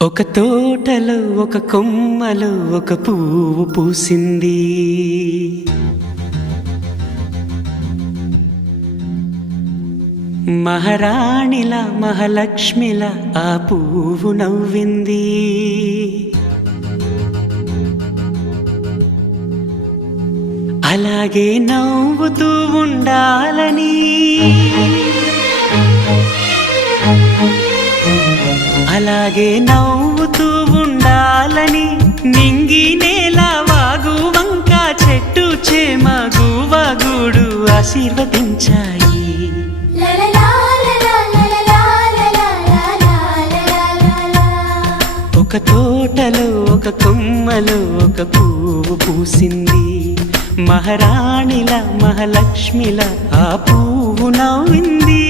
ఒక తోటలో ఒక కొమ్మలో ఒక పువ్వు పూసింది. మహారాణిలా మహాలక్ష్మిలా ఆ పువ్వు నవ్వింది. అలాగే నవ్వుతూ ఉండాలని, అలాగే నవ్వుతూ ఉండాలని నింగి నేల వాగు వంక చెట్టు చేమ గువగూడు ఆశీర్వదించాయి. ఒక తోటలో ఒక కొమ్మలో ఒక పువ్వు పూసింది. మహారాణిలా మహాలక్ష్మిలా ఆ పువ్వు నవ్వింది.